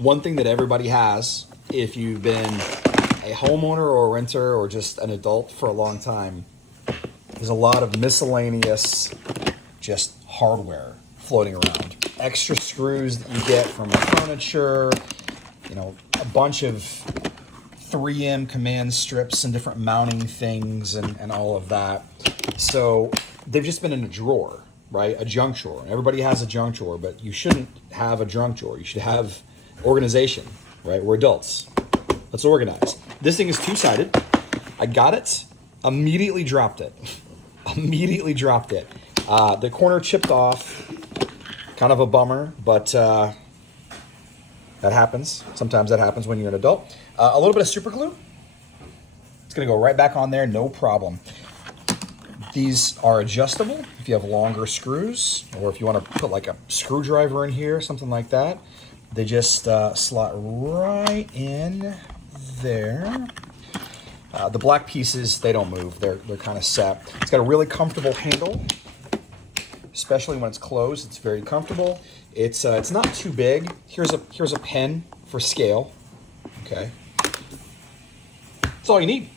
One thing that everybody has, if you've been a homeowner or a renter or just an adult for a long time, is a lot of miscellaneous just hardware floating around. Extra screws that you get from furniture, you know, a bunch of 3M command strips and different mounting things and all of that. So they've just been in a drawer, right? A junk drawer. Everybody has a junk drawer, but you shouldn't have a junk drawer. You should have organization, right? We're adults. Let's organize. This thing is two-sided. I got it, immediately dropped it. Immediately dropped it. The corner chipped off. Kind of a bummer, but that happens. Sometimes that happens when you're an adult. A little bit of super glue. It's gonna go right back on there, no problem. These are adjustable if you have longer screws, or if you want to put like a screwdriver in here, something like that. They just slot right in there. The black pieces, they don't move. They're kind of set. It's got a really comfortable handle, especially when it's closed. It's very comfortable. It's not too big. Here's a pen for scale. Okay, that's all you need.